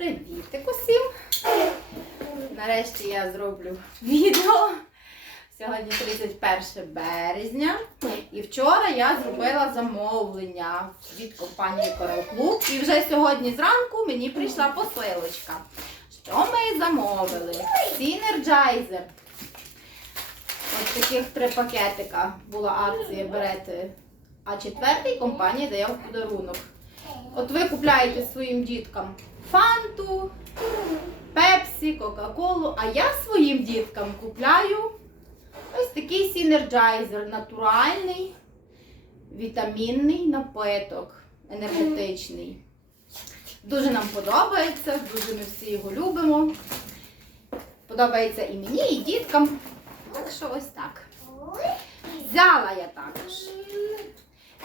Привітик усім! Нарешті я зроблю відео. Сьогодні 31 березня. І вчора я зробила замовлення від компанії Club. І вже сьогодні зранку мені прийшла посилочка. Що ми замовили? Сінерджайзер. Ось таких три пакетика була акція берете. А четвертий компанія дає в подарунок. От ви купляєте своїм діткам фанту, пепсі, кока-колу, а я своїм діткам купляю ось такий сінерджайзер, натуральний, вітамінний напиток, енергетичний. Дуже нам подобається, дуже ми всі його любимо. Подобається і мені, і діткам. Так що ось так. Взяла я також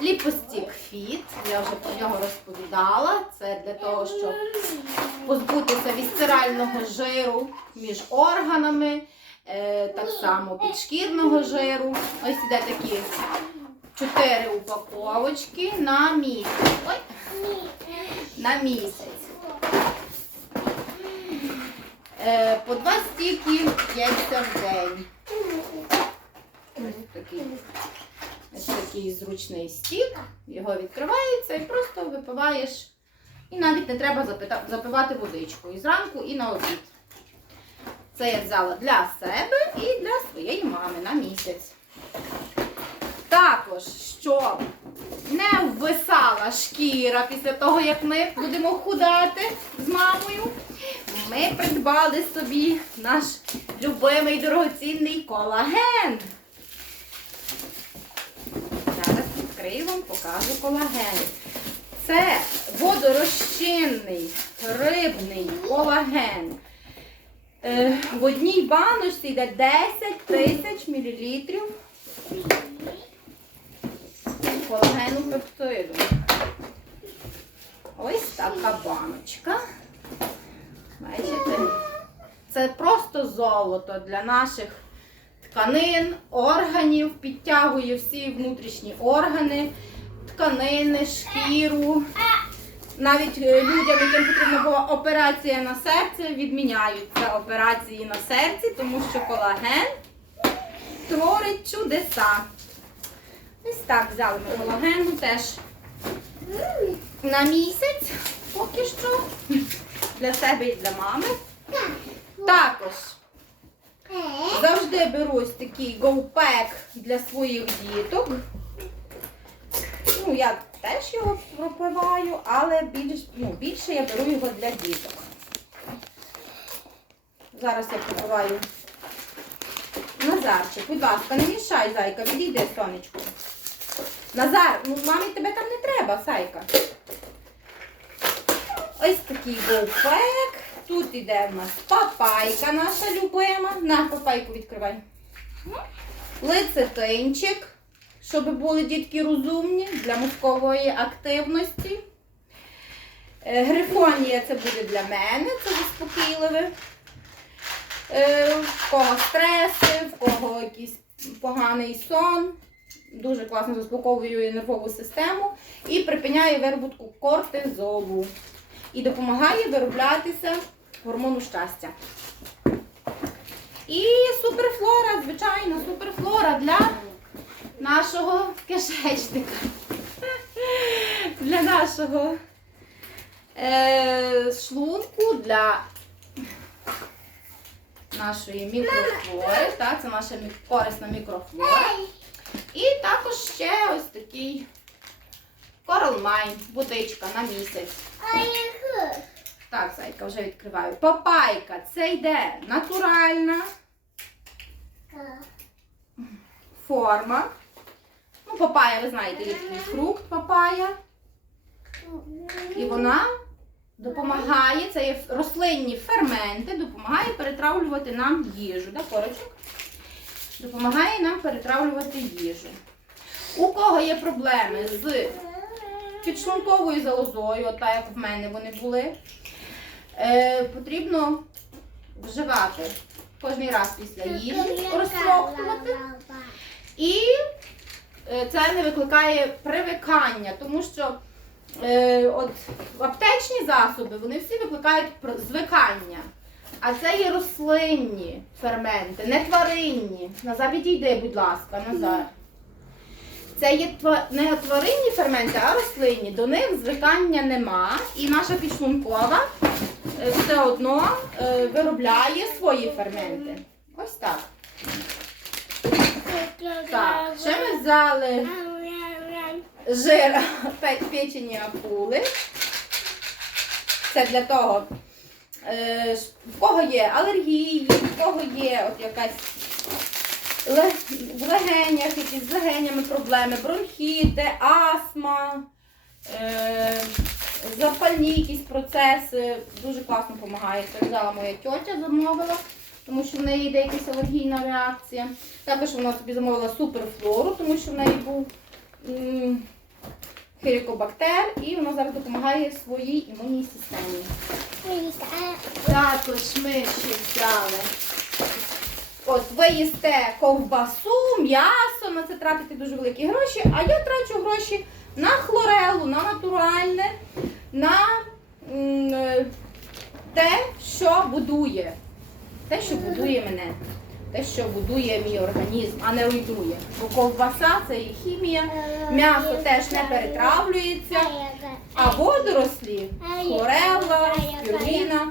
ліпостік фіт. Я вже про нього розповідала. Це для того, щоб позбутися від стирального жиру між органами, е, так само підшкірного жиру. Ось іде такі чотири упаковочки на місяць. Ой, на місяць. Е, по два стіки п'ється в день. Ось такий. Ось такий зручний стік, його відкривається і просто випиваєш. І навіть не треба запивати водичкою і зранку, і на обід. Це я взяла для себе і для своєї мами на місяць. Також, щоб не ввисала шкіра після того, як ми будемо худати з мамою, ми придбали собі наш любимий дорогоцінний колаген. Вам, покажу колаген. Це водорозчинний рибний колаген. Е, в одній баночці йде 10 тисяч мілілітрів колагену пептиду. Ось така баночка. Бачите? Це просто золото для наших тканин, органів, підтягує всі внутрішні органи, тканини, шкіру. Навіть е, людям, яким потрібна була операція на серце, відміняються операції на серці, тому що колаген творить чудеса. Ось так взяли ми колагену теж на місяць, поки що, для себе і для мами. Також Завжди беру ось такий гоупек для своїх діток. Ну, я теж його пропиваю, але більш, ну, більше я беру його для діток. Зараз я пропиваю. Назарчик, будь ласка, не мішай, зайка, відійди, сонечко. Назар, ну мамі тебе там не треба, сайка. Ось такий гоупек. Іде в нас папайка наша любима. На, папайку відкривай. Лицетинчик, щоб були дітки розумні для мозкової активності. Е, Грифонія це буде для мене, це заспокійливе. Е, В кого стреси, в кого якийсь поганий сон. Дуже класно заспокоює нервову систему і припиняє виробітку кортизолу. І допомагає вироблятися гормону щастя. І суперфлора, звичайно, суперфлора для нашого кишечника. Для нашого е, шлунку, для нашої мікрофлори. Так, це наша корисна мікрофлора. І також ще ось такий Mine, водичка на місяць. Так, зайка, вже відкриваю. Папайка, це йде натуральна форма. Ну, папая, ви знаєте, є такий фрукт папая. І вона допомагає, це є рослинні ферменти, допомагає перетравлювати нам їжу. Да, корочок? Допомагає нам перетравлювати їжу. У кого є проблеми з підшлунковою залозою, от так як в мене вони були, е, потрібно вживати кожен раз після їжі, розсмоктувати. І е, це не викликає привикання, тому що е, от аптечні засоби, вони всі викликають звикання. А це є рослинні ферменти, не тваринні. Назар, відійди, будь ласка, Назар. Це є не тваринні ферменти, а рослинні. До них звикання нема. І наша підшлункова все одно е, виробляє свої ферменти. Ось так. Так, ще ми взяли жир печені акули. Це для того, е, в кого є алергії, в кого є от якась в легенях, якісь з легенями проблеми, бронхіти, астма, е, запальні якісь процеси. Дуже класно допомагає. Це взяла моя тьотя, замовила, тому що в неї йде якась алергійна реакція. Також вона собі замовила суперфлору, тому що в неї був м, хелікобактер, і вона зараз допомагає своїй імунній системі. Також ми ще взяли. От ви їсте ковбасу, м'ясо, на це тратите дуже великі гроші, а я трачу гроші на хлорелу, на натуральне, на е, те, що будує. Те, що будує мене. Те, що будує мій організм, а не руйнує. Бо ковбаса це і хімія, м'ясо теж не перетравлюється. А водорослі, хлорелла, спіруліна,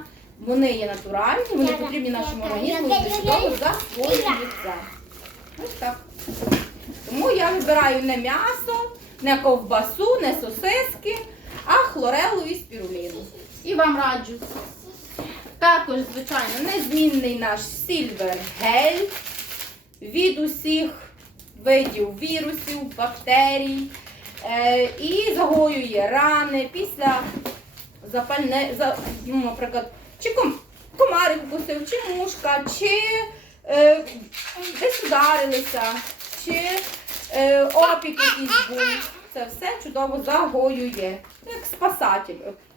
вони є натуральні, вони потрібні нашому організму і чудово засвоюються. Ось так. Тому я вибираю не м'ясо, не ковбасу, не сосиски, а хлорелу і спіруліну. І вам раджу. Також, звичайно, незмінний наш сільвер гель від усіх видів вірусів, бактерій. Е, і загоює рани після запальне, за, ну, наприклад, чи комарик укусив, чи мушка, чи е, десь ударилися, чи е, опік якийсь був. Це все чудово загоює. Як спасатель.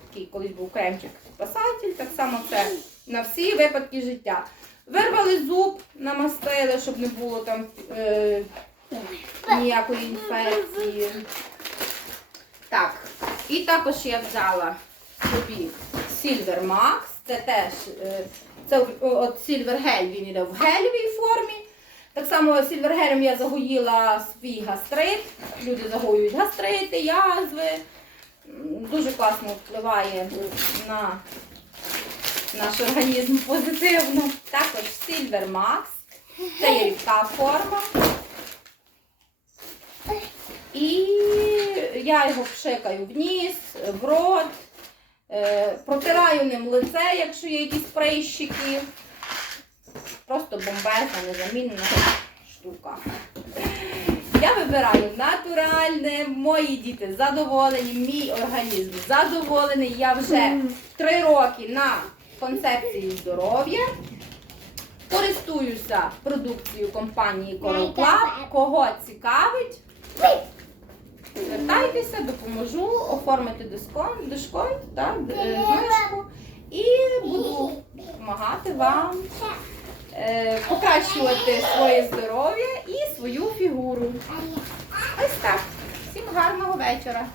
Такий колись був кремчик спасатель, так само це на всі випадки життя. Вирвали зуб, намастили, щоб не було там е, ніякої інфекції. Так, і також я взяла собі Silver Max. Це теж е, це от Silver Gel, він іде в гелевій формі. Так само Gel я загоїла свій гастрит. Люди загоюють гастрити, язви. Дуже класно впливає на наш організм позитивно. Також Silver Max. Це є рідка форма. І я його пшикаю в ніс, в рот, е, протираю ним лице, якщо є якісь прищики. Просто бомбезна, незамінна штука. Я вибираю натуральне, мої діти задоволені, мій організм задоволений. Я вже три роки на концепції здоров'я. Користуюся продукцією компанії Club. Кого цікавить, звертайтеся, допоможу оформити дисконт, дисконт так, е, знижку. І буду допомагати вам покращувати своє здоров'я і свою фігуру. Ось так. Всім гарного вечора.